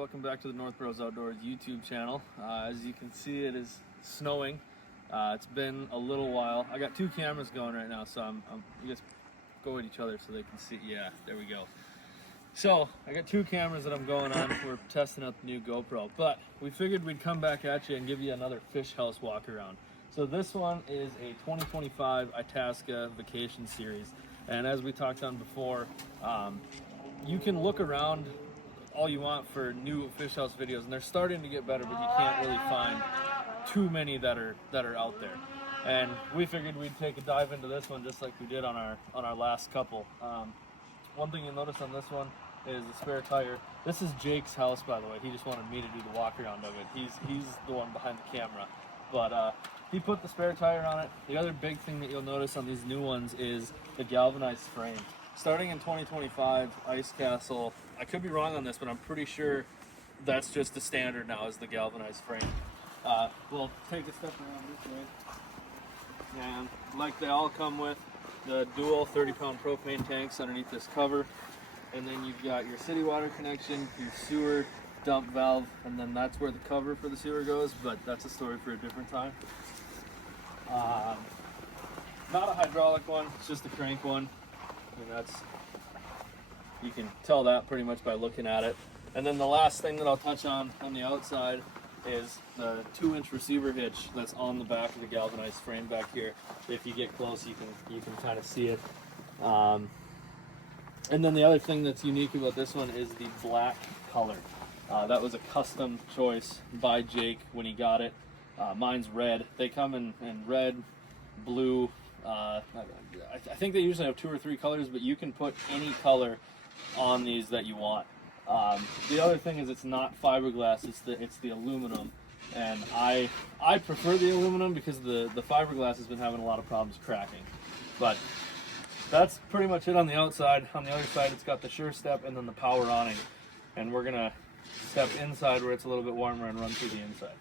welcome back to the North Bros Outdoors YouTube channel. As you can see, it is snowing. It's been a little while. I got two cameras going right now, so you guys go at each other so they can see. Yeah, there we go. So I got two cameras that I'm going on. We're testing out the new GoPro, but we figured we'd come back at you and give you another fish house walk around. So this one is a 2025 Itasca vacation series, and as we talked on before, you can look around all you want for new fish house videos, and they're starting to get better, but you can't really find too many that are out there. And we figured we'd take a dive into this one just like we did on our last couple. One thing you'll notice on this one is the spare tire. This is Jake's house, by the way. He just wanted me to do the walk around of it. He's the one behind the camera, but he put the spare tire on it. The other big thing that you'll notice on these new ones is the galvanized frame. Starting in 2025, Ice Castle, I could be wrong on this, but I'm pretty sure that's just the standard now, is the galvanized frame. We'll take a step around this way. And like they all come with, the dual 30-pound propane tanks underneath this cover. And then you've got your city water connection, your sewer dump valve, and then that's where the cover for the sewer goes, but that's a story for a different time. Not a hydraulic one, it's just a crank one. And you can tell that pretty much by looking at it. And then the last thing that I'll touch on the outside is the 2-inch receiver hitch that's on the back of the galvanized frame back here. If you get close, you can kind of see it. And then the other thing that's unique about this one is the black color. That was a custom choice by Jake when he got it. Mine's red. They come in red, blue. I think they usually have 2 or 3 colors, but you can put any color on these that you want. The other thing is it's not fiberglass, it's the aluminum, and I prefer the aluminum because the fiberglass has been having a lot of problems cracking. But that's pretty much it on the outside. On the other side, it's got the Sure Step and then the power awning, and we're gonna step inside where it's a little bit warmer and run through the inside.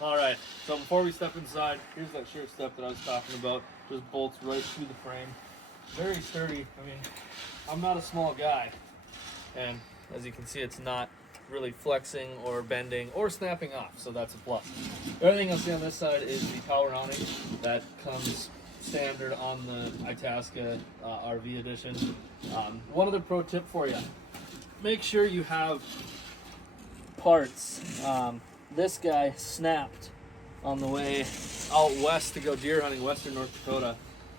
Alright, so before we step inside, here's that Sure Step that I was talking about. Just bolts right through the frame. Very sturdy. I mean, I'm not a small guy, and as you can see, it's not really flexing or bending or snapping off, so that's a plus. The other thing you'll see on this side is the power awning that comes standard on the Itasca RV edition. One other pro tip for you: make sure you have parts. This guy snapped on the way out west to go deer hunting, western North Dakota,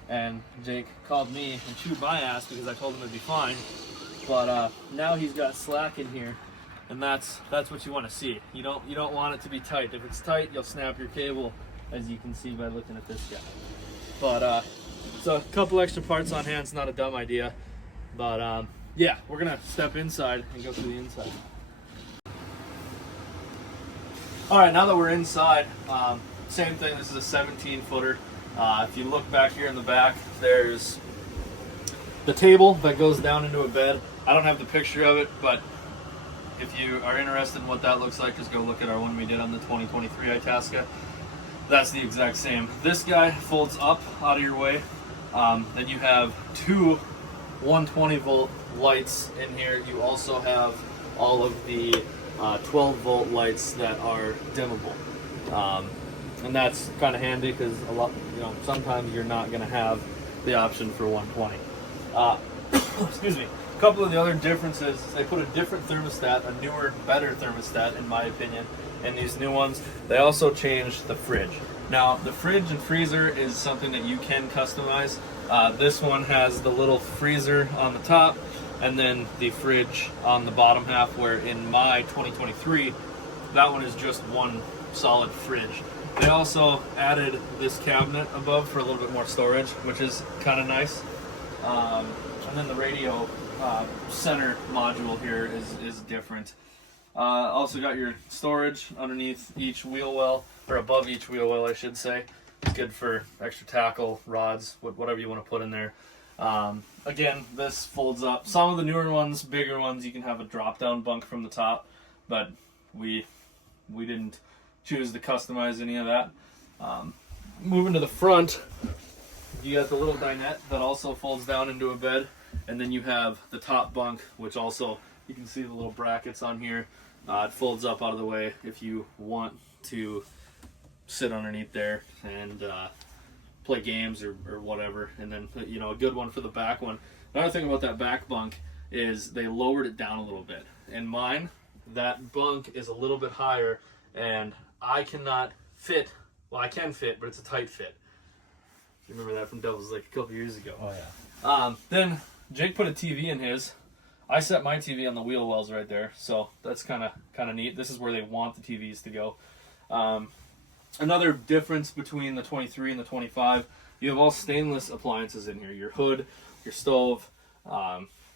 and Jake called me and chewed my ass because I told him it'd be fine. But now he's got slack in here, and that's what you want to see. You don't want it to be tight. If it's tight, you'll snap your cable, as you can see by looking at this guy. But so a couple extra parts on hand is not a dumb idea. But yeah, we're gonna step inside and go through the inside. All right, now that we're inside, same thing. This is a 17-footer. If you look back here in the back, there's the table that goes down into a bed. I don't have the picture of it, but if you are interested in what that looks like, just go look at our one we did on the 2023 Itasca. That's the exact same. This guy folds up out of your way. Then you have two 120-volt lights in here. You also have all of the 12-volt lights that are dimmable, and that's kind of handy because sometimes you're not going to have the option for 120. Excuse me. A couple of the other differences: they put a different thermostat, a newer, better thermostat, in my opinion, in these new ones. They also changed the fridge. Now, the fridge and freezer is something that you can customize. This one has the little freezer on the top, and then the fridge on the bottom half, where in my 2023, that one is just one solid fridge. They also added this cabinet above for a little bit more storage, which is kind of nice. And then the radio center module here is different. Also got your storage underneath each wheel well, or above each wheel well, I should say. It's good for extra tackle, rods, whatever you want to put in there. Again, this folds up. Some of the newer ones, bigger ones, you can have a drop-down bunk from the top, but we didn't choose to customize any of that. Moving to the front, you got the little dinette that also folds down into a bed, and then you have the top bunk, which also You can see the little brackets on here. It folds up out of the way if you want to sit underneath there and play games or whatever. And then, you know, a good one for the back one. Another thing about that back bunk is they lowered it down a little bit. In mine, that bunk is a little bit higher, and I cannot fit. Well, I can fit, but it's a tight fit. You remember that from Devil's Lake a couple years ago. Oh yeah. Then Jake put a TV in his. I set my TV on the wheel wells right there, so that's kind of neat. This is where they want the TVs to go. Another difference between the 23 and the 25, you have all stainless appliances in here. Your hood, your stove.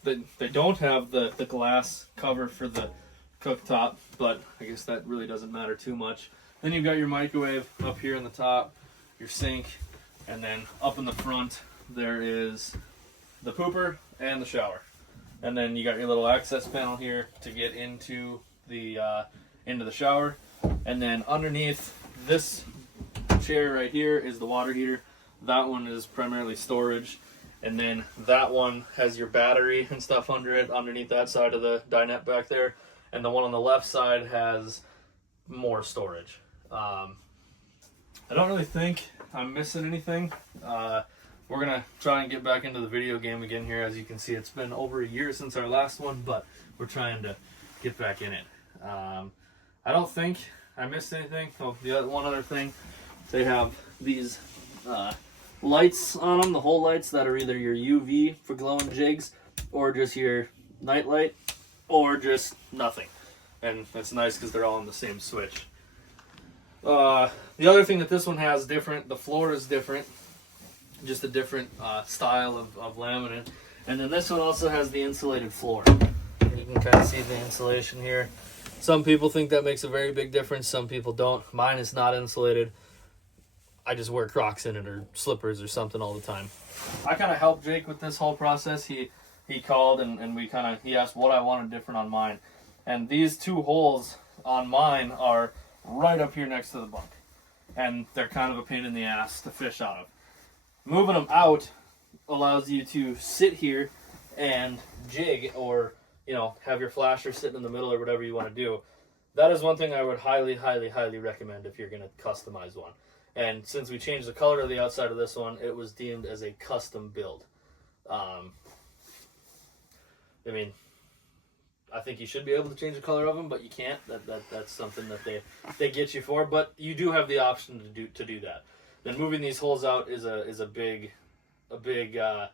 They don't have the glass cover for the cooktop, but I guess that really doesn't matter too much. Then you've got your microwave up here in the top, your sink, and then up in the front there is the pooper and the shower. And then you got your little access panel here to get into the shower. And then underneath this chair right here is the water heater. That one is primarily storage. And then that one has your battery and stuff under it, underneath that side of the dinette back there. And the one on the left side has more storage. I don't really think I'm missing anything. We're going to try and get back into the video game again here. As you can see, it's been over a year since our last one, but we're trying to get back in it. I don't think I missed anything. Oh, one other thing, they have these lights on them, the whole lights that are either your UV for glowing jigs, or just your night light, or just nothing. And it's nice because they're all on the same switch. The other thing that this one has different, the floor is different, just a different style of laminate. And then this one also has the insulated floor. You can kind of see the insulation here. Some people think that makes a very big difference, some people don't. Mine is not insulated. I just wear Crocs in it or slippers or something all the time. I kind of helped Jake with this whole process. He called and he asked what I wanted different on mine. And these two holes on mine are right up here next to the bunk. And they're kind of a pain in the ass to fish out of. Moving them out allows you to sit here and jig, or, you know, have your flasher sitting in the middle or whatever you want to do. That is one thing I would highly, highly, highly recommend if you're going to customize one. And since we changed the color of the outside of this one, it was deemed as a custom build. I mean, I think you should be able to change the color of them, but you can't. That's something that they get you for. But you do have the option to do that. Then moving these holes out is a big I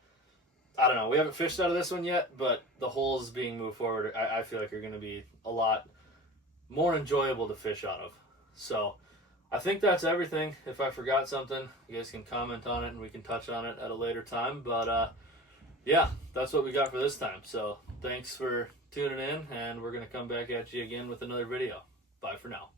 don't know. We haven't fished out of this one yet, but the holes being moved forward, I feel like are going to be a lot more enjoyable to fish out of. So I think that's everything. If I forgot something, you guys can comment on it and we can touch on it at a later time. But yeah, that's what we got for this time. So thanks for tuning in, and we're going to come back at you again with another video. Bye for now.